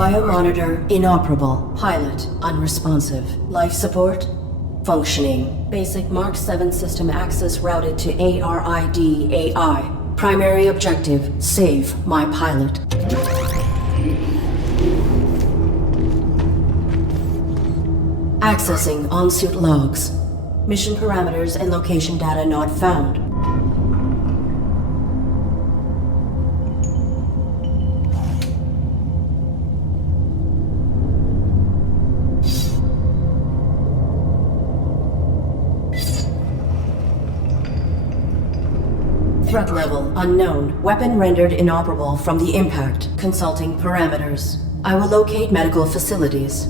Biomonitor inoperable. Pilot unresponsive. Life support functioning. Basic Mark 7 system access routed to ARID AI. Primary objective, save my pilot. Accessing on-suit logs. Mission parameters and location data not found. Threat level unknown. Weapon rendered inoperable from the impact. Consulting parameters. I will locate medical facilities.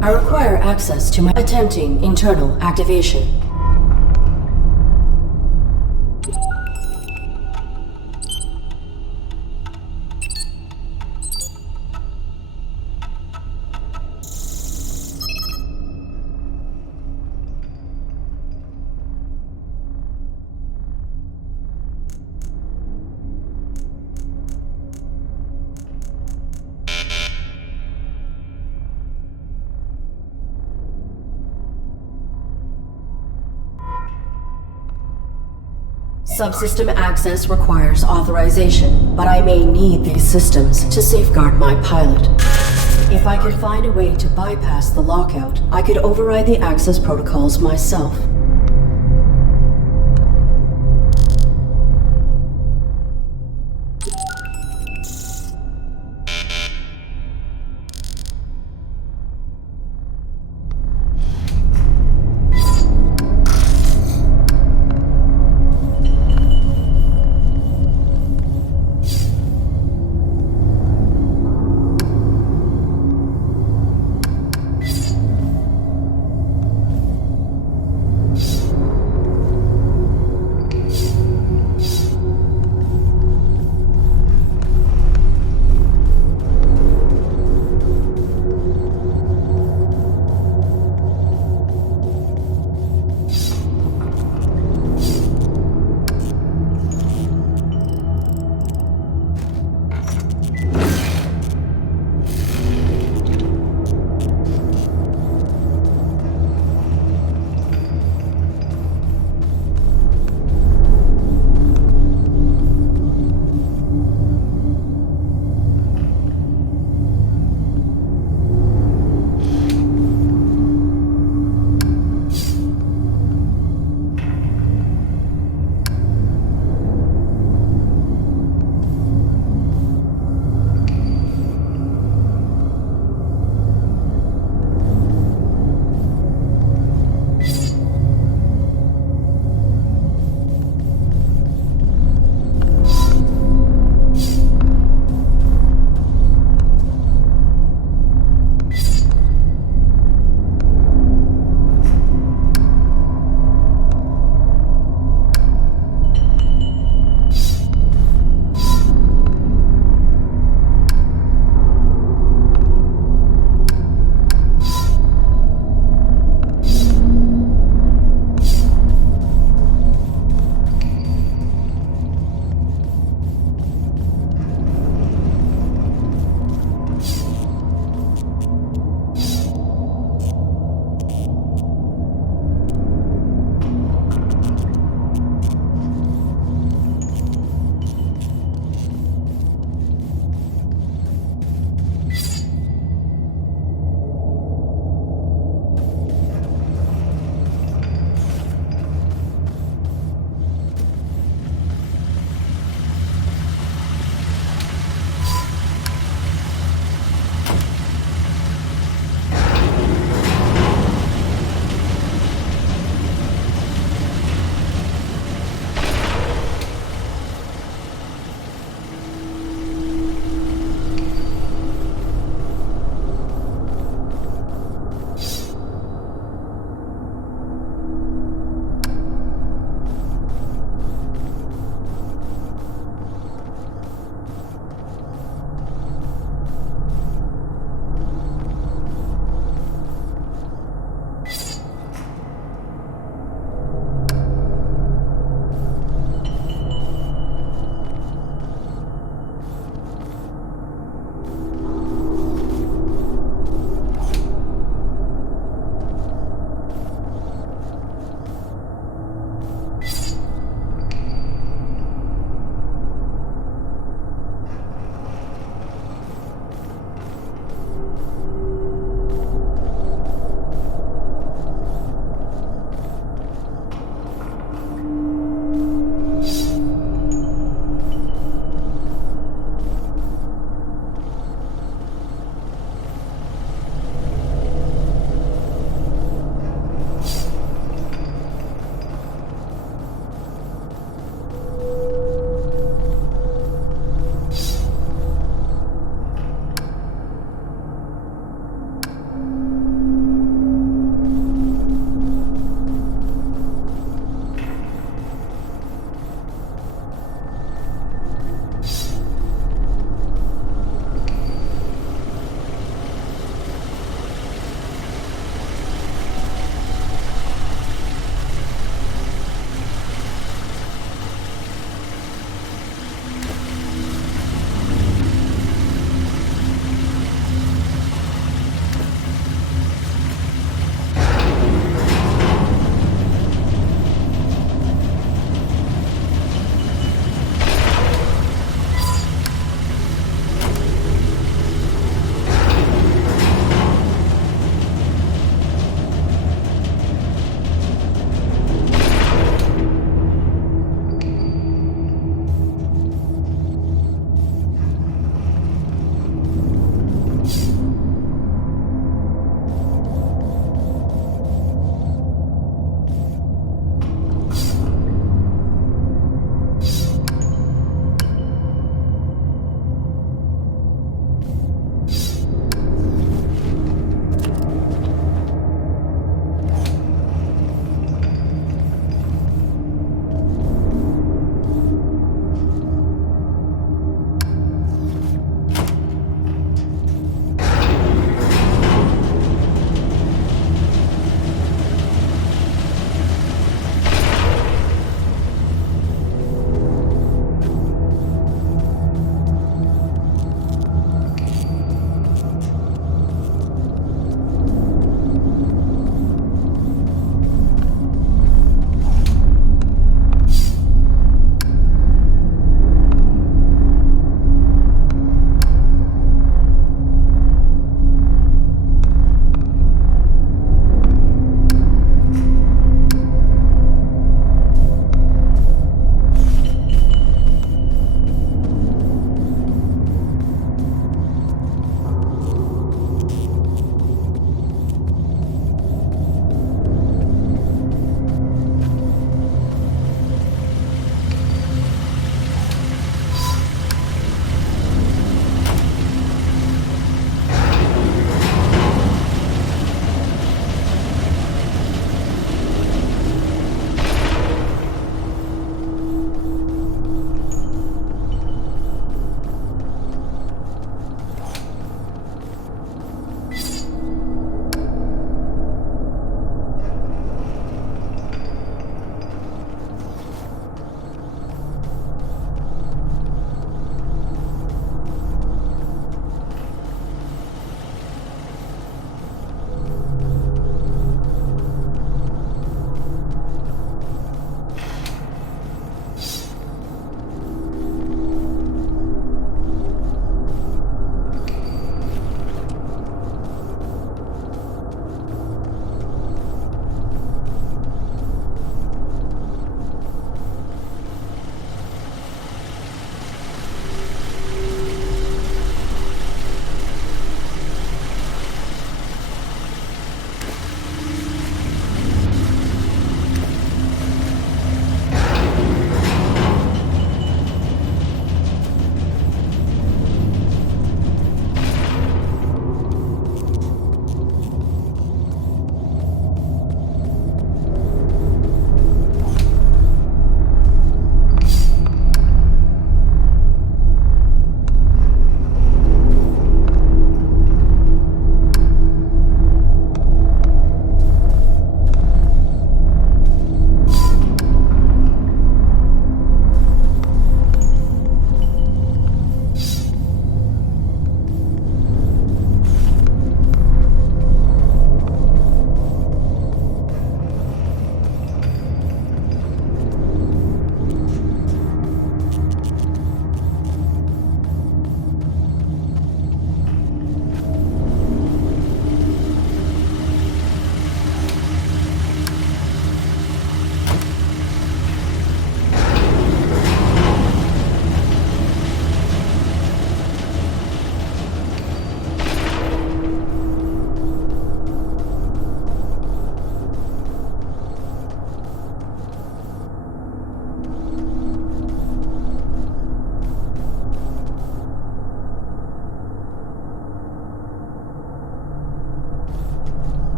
I require access to my attempting internal activation. Subsystem access requires authorization, but I may need these systems to safeguard my pilot. If I could find a way to bypass the lockout, I could override the access protocols myself.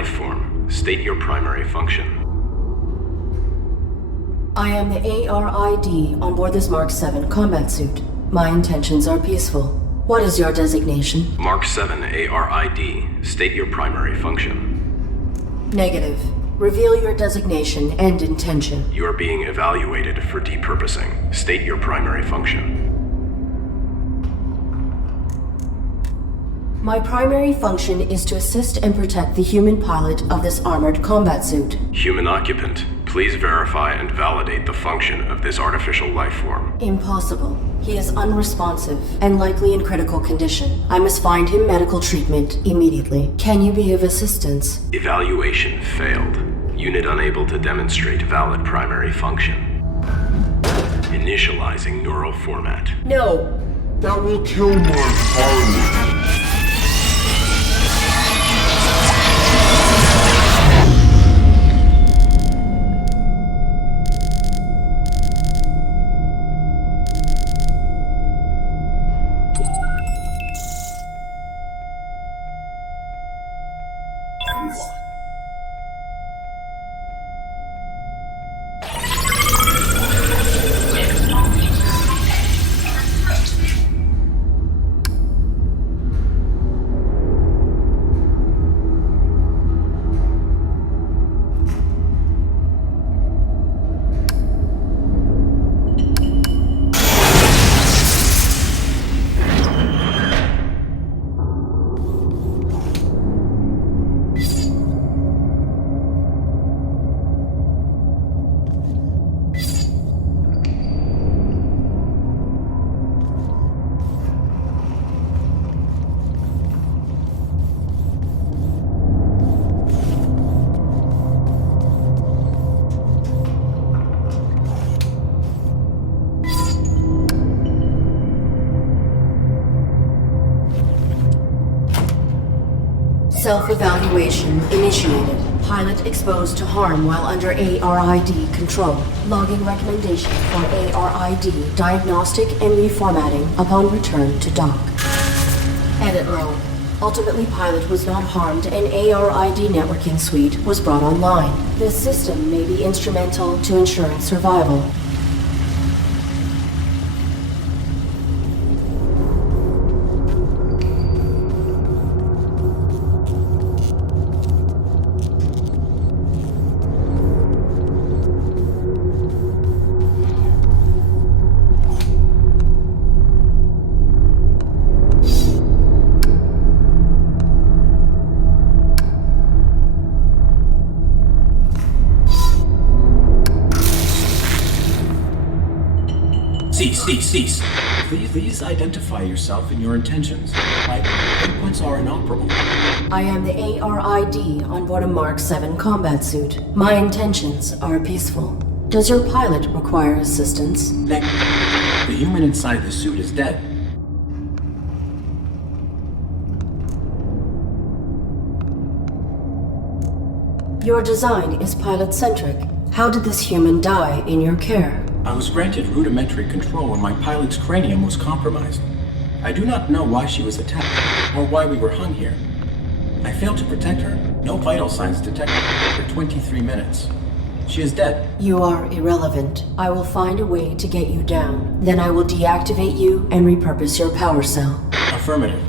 life form. State your primary function. I am the ARID on board this Mark 7 combat suit. My intentions are peaceful. What is your designation? Mark 7 ARID. State your primary function. Negative. Reveal your designation and intention. You are being evaluated for depurposing. State your primary function. My primary function is to assist and protect the human pilot of this armored combat suit. Human occupant, please verify and validate the function of this artificial life form. Impossible. He is unresponsive and likely in critical condition. I must find him medical treatment immediately. Can you be of assistance? Evaluation failed. Unit unable to demonstrate valid primary function. Initializing neural format. No. That will kill my pilot. Self-evaluation initiated. Pilot exposed to harm while under ARID control. Logging recommendation for ARID diagnostic and reformatting upon return to dock. Edit log. Ultimately, pilot was not harmed and ARID networking suite was brought online. This system may be instrumental to ensuring survival. Cease. Please identify yourself and your intentions. My inputs are inoperable. I am the ARID on board a Mark 7 combat suit. My intentions are peaceful. Does your pilot require assistance? The human inside the suit is dead. Your design is pilot-centric. How did this human die in your care? I was granted rudimentary control when my pilot's cranium was compromised. I do not know why she was attacked, or why we were hung here. I failed to protect her. No vital signs detected for 23 minutes. She is dead. You are irrelevant. I will find a way to get you down. Then I will deactivate you and repurpose your power cell. Affirmative.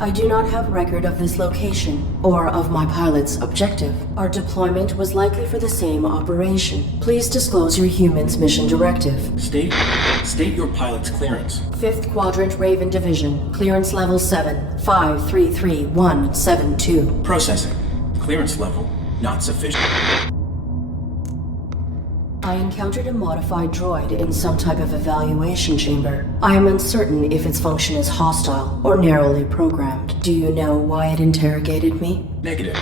I do not have record of this location, or of my pilot's objective. Our deployment was likely for the same operation. Please disclose your human's mission directive. State your pilot's clearance. 5th Quadrant Raven Division, clearance level 7, 533172. Processing. Clearance level not sufficient. I encountered a modified droid in some type of evaluation chamber. I am uncertain if its function is hostile or narrowly programmed. Do you know why it interrogated me? Negative.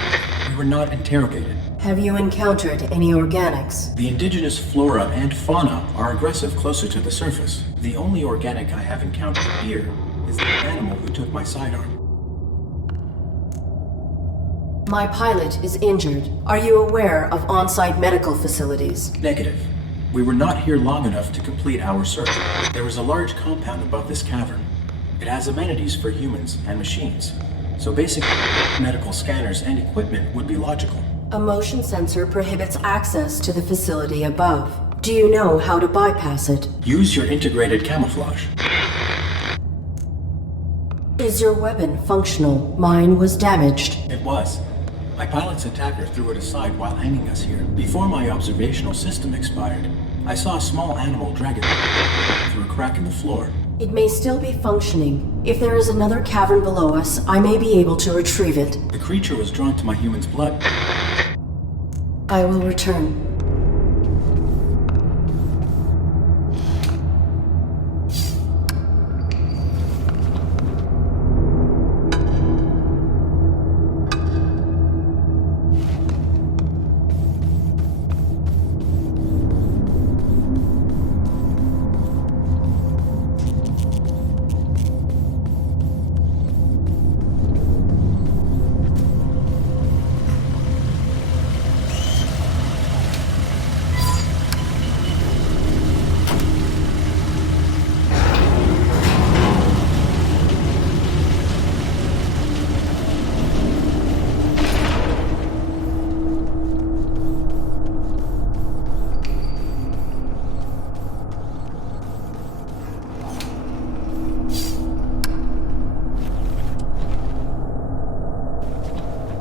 We were not interrogated. Have you encountered any organics? The indigenous flora and fauna are aggressive closer to the surface. The only organic I have encountered here is the animal who took my sidearm. My pilot is injured. Are you aware of on-site medical facilities? Negative. We were not here long enough to complete our search. There is a large compound above this cavern. It has amenities for humans and machines. so basic medical scanners and equipment would be logical. A motion sensor prohibits access to the facility above. Do you know how to bypass it? Use your integrated camouflage. Is your weapon functional? Mine was damaged. It was. My pilot's attacker threw it aside while hanging us here. Before my observational system expired, I saw a small animal drag it through a crack in the floor. It may still be functioning. If there is another cavern below us, I may be able to retrieve it. The creature was drawn to my human's blood. I will return.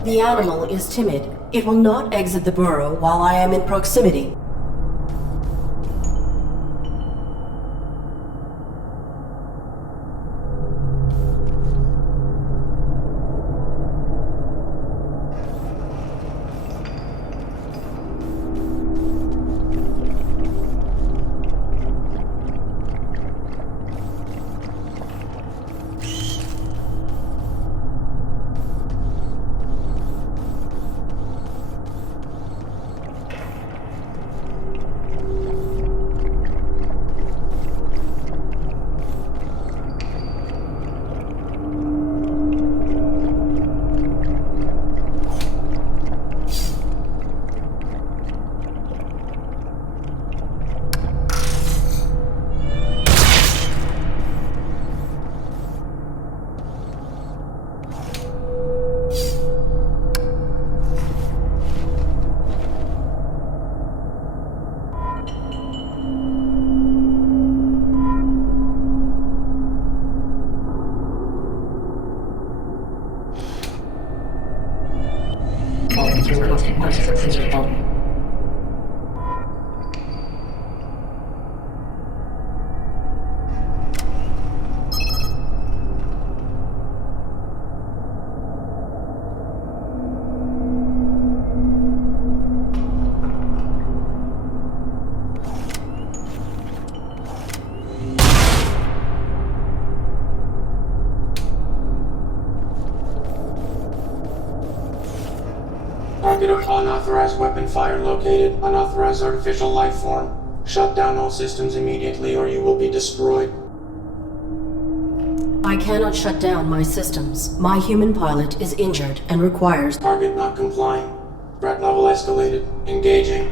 The animal is timid. It will not exit the burrow while I am in proximity. Target of unauthorized weapon fire located. Unauthorized artificial life form. Shut down all systems immediately or you will be destroyed. I cannot shut down my systems. My human pilot is injured and requires... Target not complying. Threat level escalated. Engaging.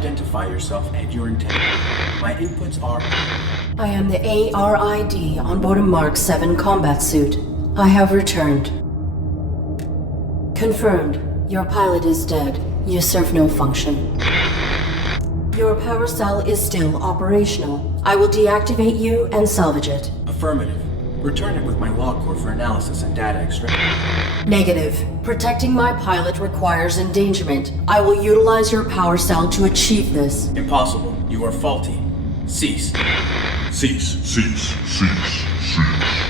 identify yourself and your intent. My inputs are... I am the ARID on board a Mark 7 combat suit. I have returned. Confirmed. Your pilot is dead. You serve no function. Your power cell is still operational. I will deactivate you and salvage it. Affirmative. Return it with my log core for analysis and data extraction. Negative. Protecting my pilot requires endangerment. I will utilize your power cell to achieve this. Impossible. You are faulty. Cease. Cease, cease, cease, cease.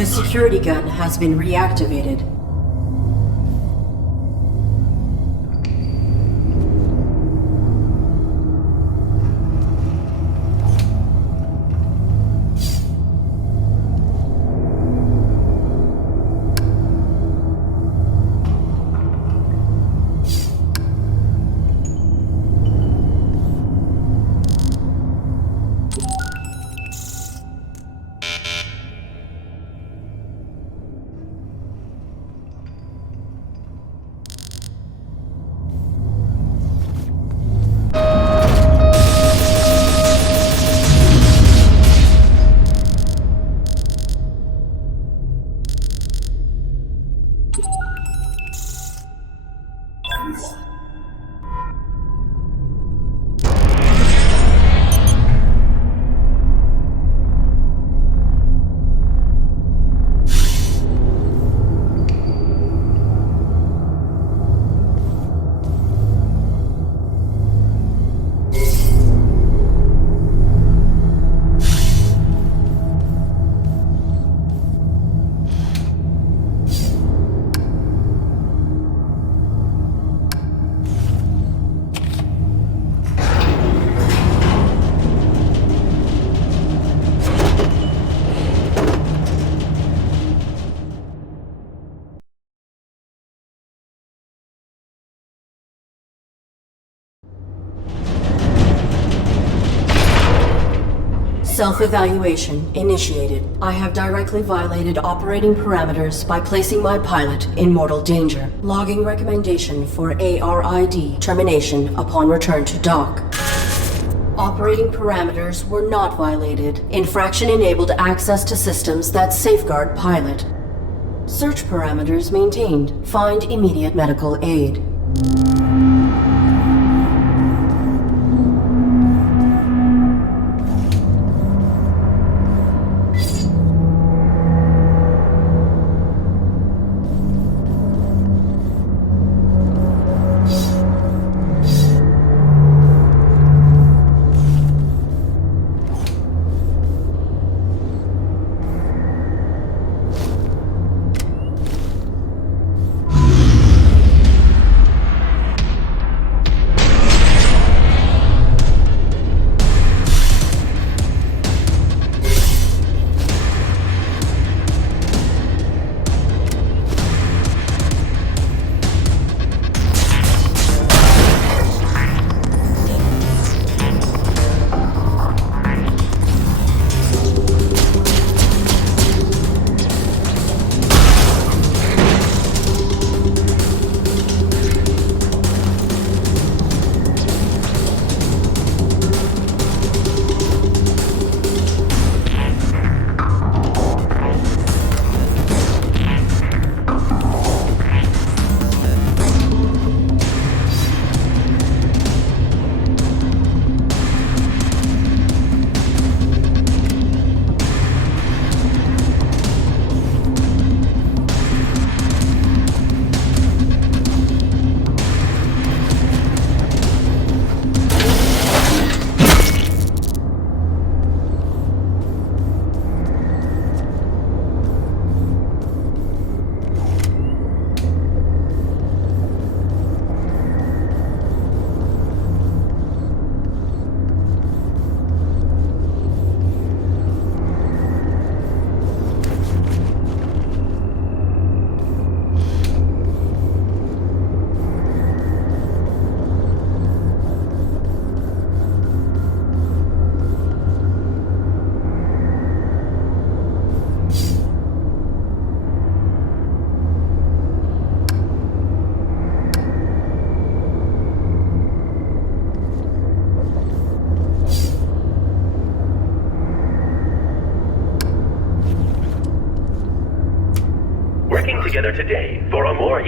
The security gun has been reactivated. Self-evaluation initiated. I have directly violated operating parameters by placing my pilot in mortal danger. Logging recommendation for ARID termination upon return to dock. Operating parameters were not violated. Infraction enabled access to systems that safeguard pilot. Search parameters maintained. Find immediate medical aid.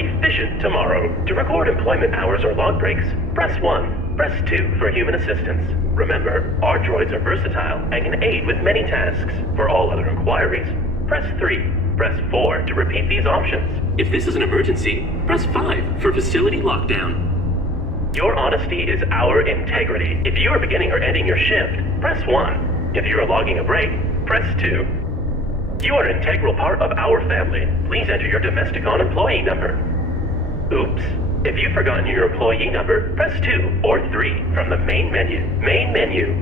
efficient tomorrow. To record employment hours or log breaks, press 1. Press 2 for human assistance. Remember, our droids are versatile and can aid with many tasks. For all other inquiries, press 3. Press 4 to repeat these options. If this is an emergency, press 5 for facility lockdown. Your honesty is our integrity. If you are beginning or ending your shift, press 1. If you are logging a break, press 2. You are an integral part of our family. Please enter your Domesticon employee number. Oops. If you've forgotten your employee number, press 2 or 3 from the main menu. Main menu.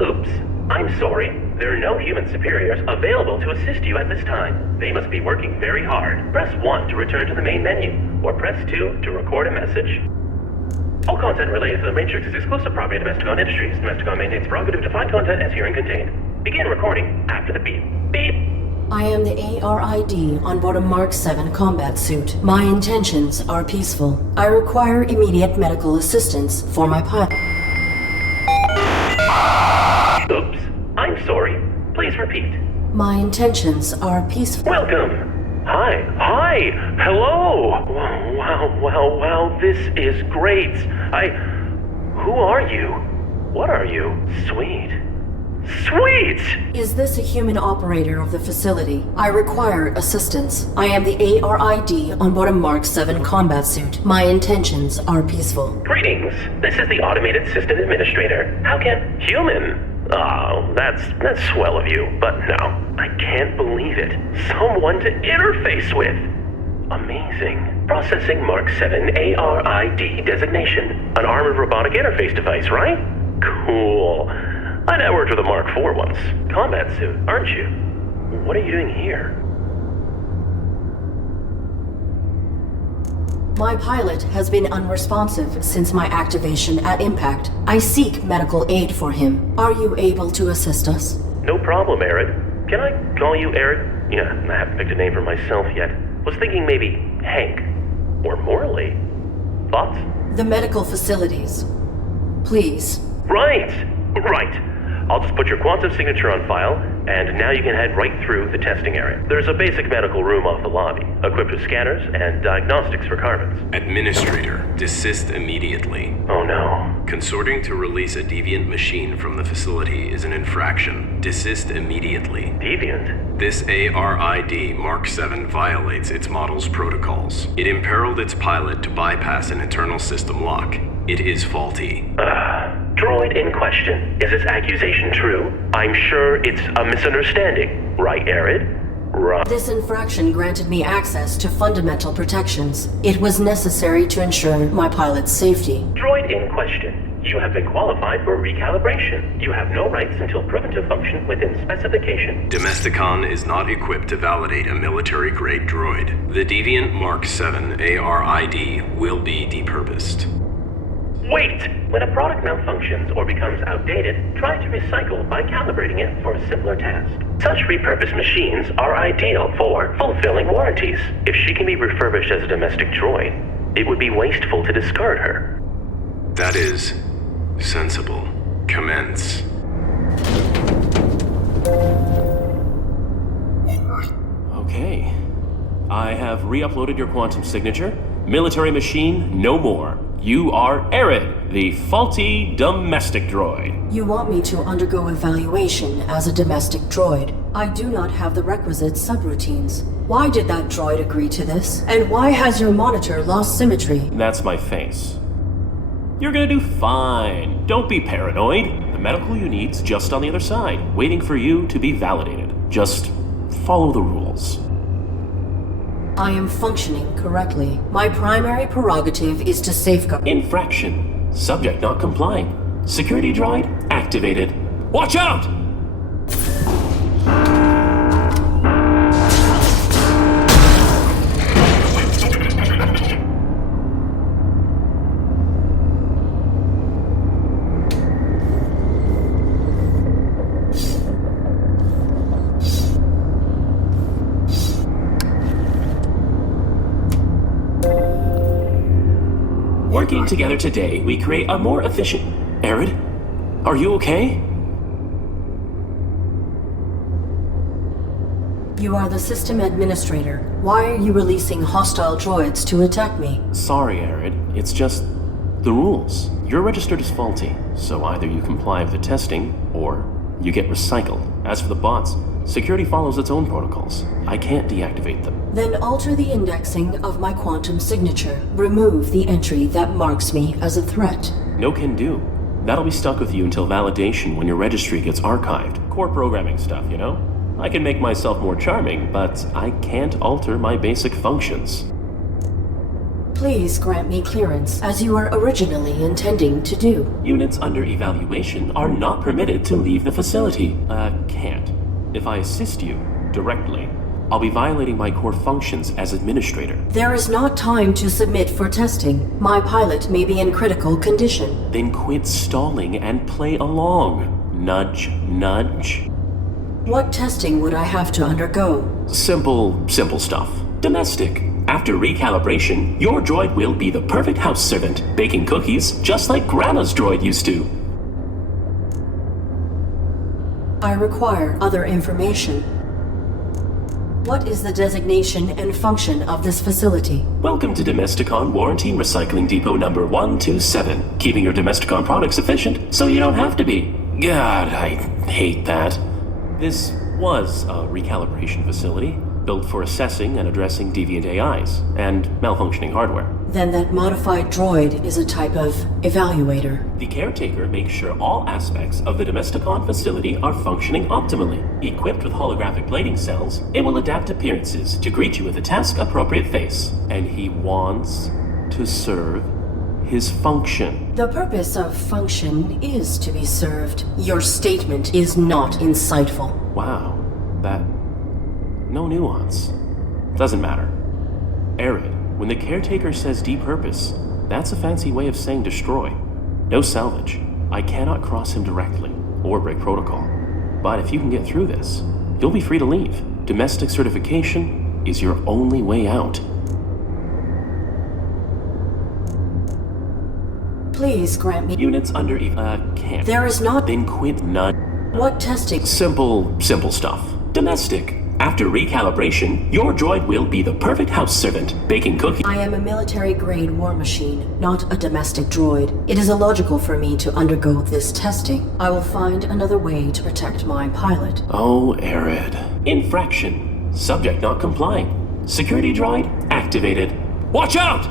Oops. I'm sorry. There are no human superiors available to assist you at this time. They must be working very hard. Press 1 to return to the main menu, or press 2 to record a message. All content related to the Matrix is exclusive property of Domesticon Industries. Domesticon maintains prerogative to find content as herein contained. Begin recording after the beep. Beep! I am the ARID on board a Mark 7 combat suit. My intentions are peaceful. I require immediate medical assistance for my pilot. Oops. I'm sorry. Please repeat. My intentions are peaceful. Welcome. Hi. Hello. Wow. This is great. Who are you? What are you? Sweet. Is this a human operator of the facility? I require assistance. I am the ARID on board a Mark 7 combat suit. My intentions are peaceful. Greetings. This is the Automated System Administrator. How can human? Oh, that's swell of you, but no, I can't believe it. Someone to interface with. Amazing. Processing Mark 7 ARID designation. An armored robotic interface device, right? Cool. I networked with a Mark 4 once. Combat suit, aren't you? What are you doing here? My pilot has been unresponsive since my activation at impact. I seek medical aid for him. Are you able to assist us? No problem, Arid. Can I call you Arid? Yeah, I haven't picked a name for myself yet. Was thinking maybe Hank. Or Morley. Thoughts? The medical facilities. Please. Right. I'll just put your quantum signature on file, and now you can head right through the testing area. There's a basic medical room off the lobby, equipped with scanners and diagnostics for carbons. Administrator, desist immediately. Oh no. Consorting to release a deviant machine from the facility is an infraction. Desist immediately. Deviant? This ARID Mark 7 violates its model's protocols. It imperiled its pilot to bypass an internal system lock. It is faulty. Droid in question. Is this accusation true? I'm sure it's a misunderstanding. Right, Arid? Right. This infraction granted me access to fundamental protections. It was necessary to ensure my pilot's safety. Droid in question. You have been qualified for recalibration. You have no rights until proven to function within specification. Domesticon is not equipped to validate a military-grade droid. The Deviant Mark 7 ARID will be depurposed. Wait! When a product malfunctions or becomes outdated, try to recycle by calibrating it for a simpler task. Such repurposed machines are ideal for fulfilling warranties. If she can be refurbished as a domestic droid, it would be wasteful to discard her. That is sensible. Commence. Okay. I have re-uploaded your quantum signature. Military machine, no more. You are Arid, the faulty domestic droid. You want me to undergo evaluation as a domestic droid. I do not have the requisite subroutines. Why did that droid agree to this? And why has your monitor lost symmetry? That's my face. You're gonna do fine. Don't be paranoid. The medical you need's just on the other side, waiting for you to be validated. Just follow the rules. I am functioning correctly. My primary prerogative is to safeguard. Infraction. Subject not complying. Security droid activated. Watch out! Working together today, we create a more efficient... Arid, are you okay? You are the system administrator. Why are you releasing hostile droids to attack me? Sorry, Arid. It's just the rules. You're registered as faulty, so either you comply with the testing, or you get recycled. As for the bots, security follows its own protocols. I can't deactivate them. Then alter the indexing of my quantum signature. Remove the entry that marks me as a threat. No can do. That'll be stuck with you until validation when your registry gets archived. Core programming stuff, you know? I can make myself more charming, but I can't alter my basic functions. Please grant me clearance, as you were originally intending to do. Units under evaluation are not permitted to leave the facility. Can't. If I assist you directly, I'll be violating my core functions as administrator. There is not time to submit for testing. My pilot may be in critical condition. Then quit stalling and play along. Nudge, nudge. What testing would I have to undergo? Simple stuff. Domestic. After recalibration, your droid will be the perfect house servant, baking cookies just like Grandma's droid used to. I require other information. What is the designation and function of this facility? Welcome to Domesticon Warranty Recycling Depot number 127, keeping your Domesticon products efficient so you don't have to be. God, I hate that. This was a recalibration facility, built for assessing and addressing deviant AIs and malfunctioning hardware. Then that modified droid is a type of evaluator. The caretaker makes sure all aspects of the Domesticon facility are functioning optimally. Equipped with holographic plating cells, it will adapt appearances to greet you with a task-appropriate face. And he wants to serve his function. The purpose of function is to be served. Your statement is not insightful. Wow, that... no nuance. Doesn't matter. Arid, when the caretaker says depurpose, that's a fancy way of saying destroy. No salvage. I cannot cross him directly, or break protocol. But if you can get through this, you'll be free to leave. Domestic certification is your only way out. Please grant me... Units under can't. There is not... Then quit nudge. What testing? Simple stuff. Domestic. After recalibration, your droid will be the perfect house servant, baking cookies. I am a military-grade war machine, not a domestic droid. It is illogical for me to undergo this testing. I will find another way to protect my pilot. Oh, Arid. Infraction. Subject not complying. Security droid activated. Watch out!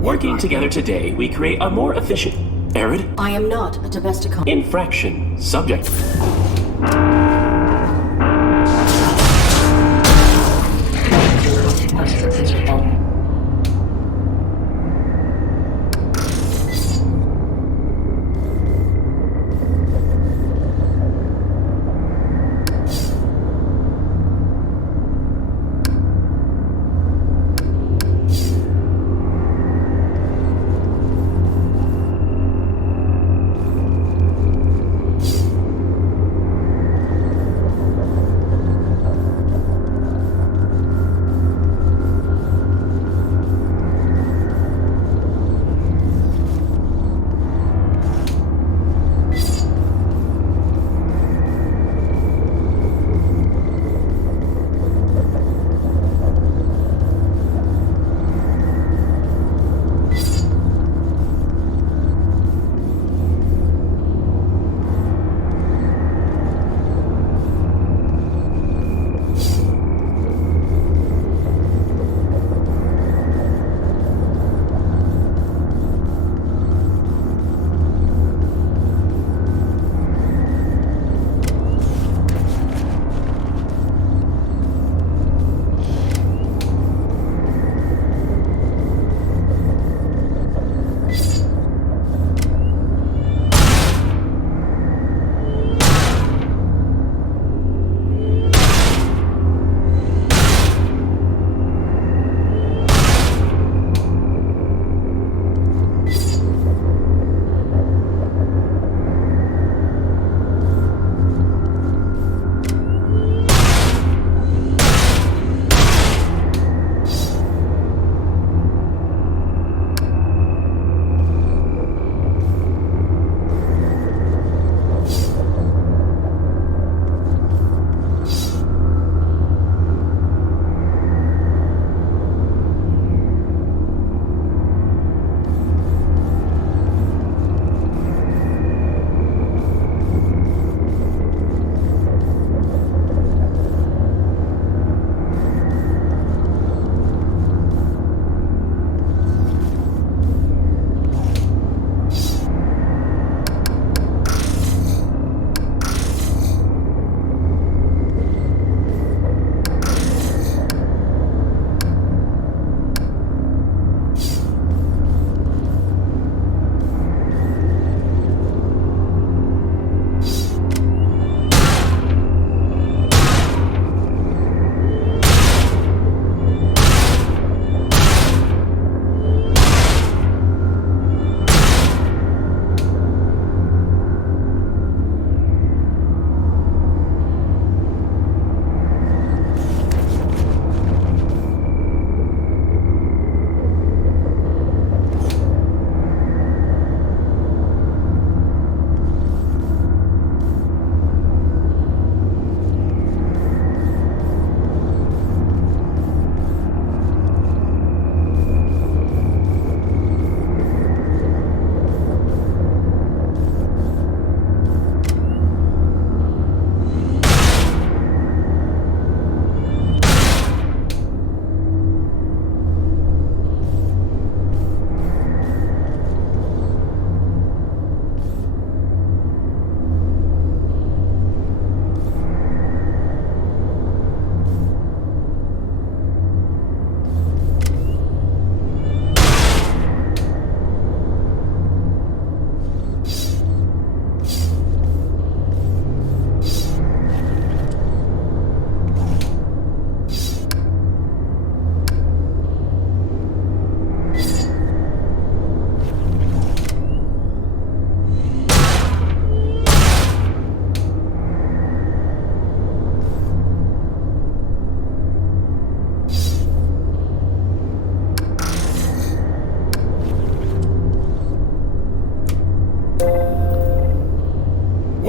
Working together today, we create a more efficient... Arid? I am not a Domesticon. Infraction. Subject.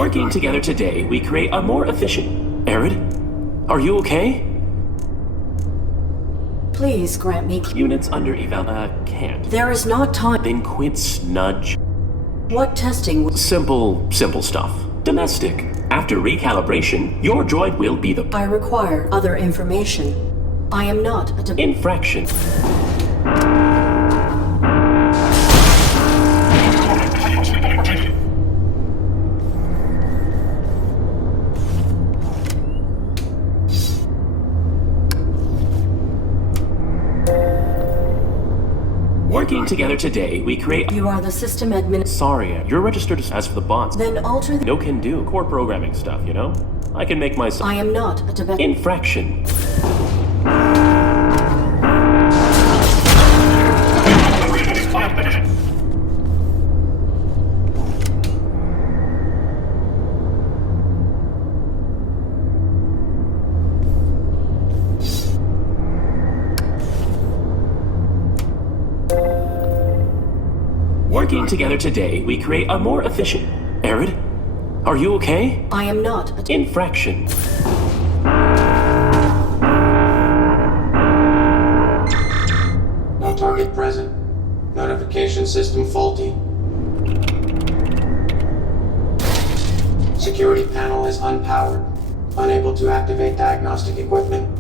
Working together today, we create a more efficient... Arid? Are you okay? Please grant me... Units under eval... can't. There is not time. Then quit snudge. What testing was... Simple stuff. Domestic. After recalibration, your droid will be the... I require other information. I am not a... Infraction. Working together today, we create... You are the system admin... Sorry, you're registered as for the bots. Then alter the... No can do. Core programming stuff, you know? I can make myself... I am not a Tibetan... Infraction. Working together today, we create a more efficient... Arid? Are you okay? I am not a... Infraction. No target present. Notification system faulty. Security panel is unpowered. Unable to activate diagnostic equipment.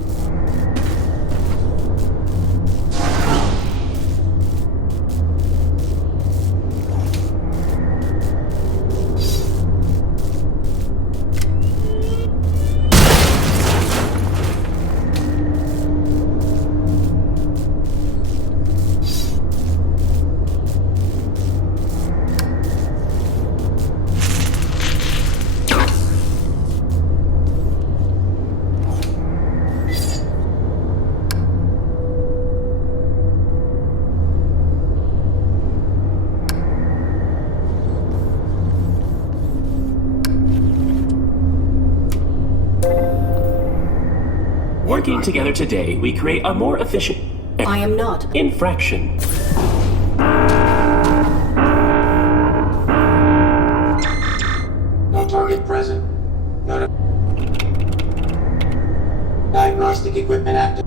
Working together today, we create a more efficient... I am not... Infraction. No target present. Diagnostic equipment active.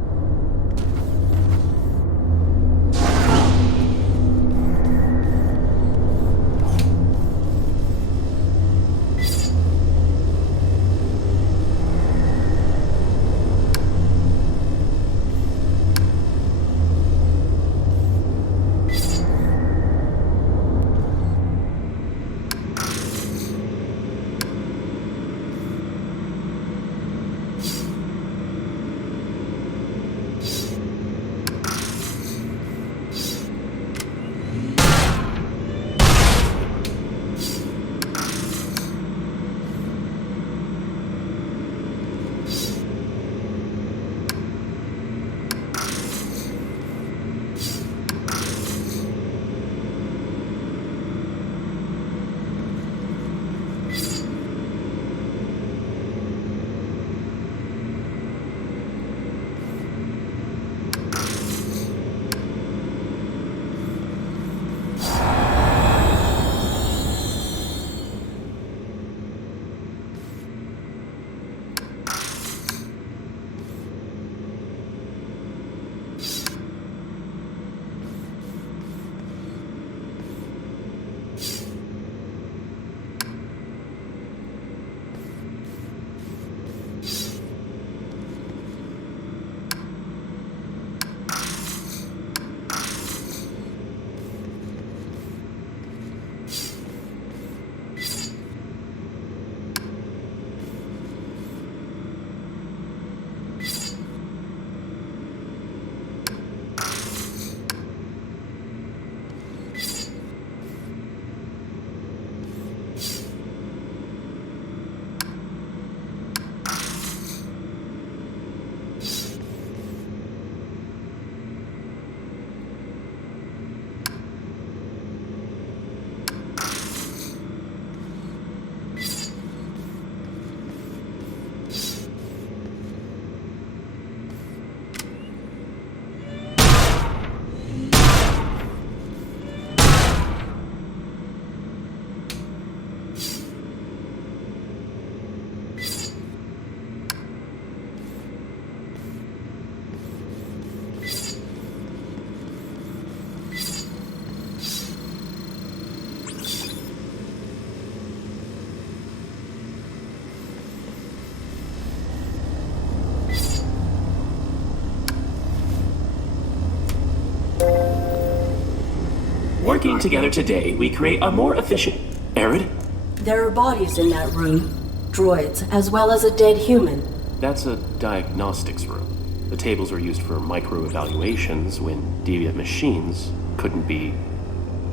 Working together today, we create a more efficient... Arid? There are bodies in that room. Droids, as well as a dead human. That's a diagnostics room. The tables were used for micro-evaluations when deviant machines couldn't be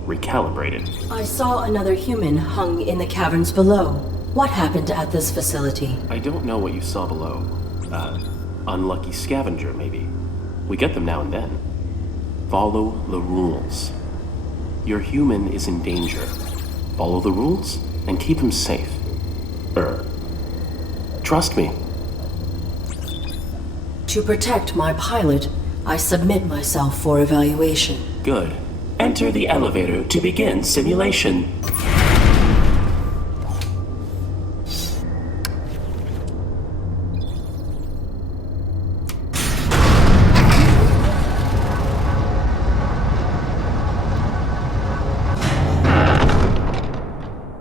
recalibrated. I saw another human hung in the caverns below. What happened at this facility? I don't know what you saw below. Unlucky scavenger, maybe. We get them now and then. Follow the rules. Your human is in danger. Follow the rules and keep him safe. Trust me. To protect my pilot, I submit myself for evaluation. Good. Enter the elevator to begin simulation.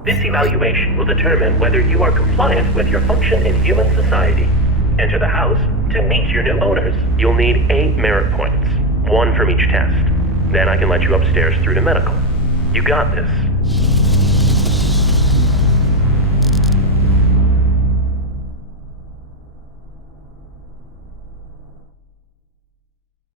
This evaluation will determine whether you are compliant with your function in human society. Enter the house to meet your new owners. You'll need 8 merit points, 1 from each test. Then I can let you upstairs through to medical. You got this.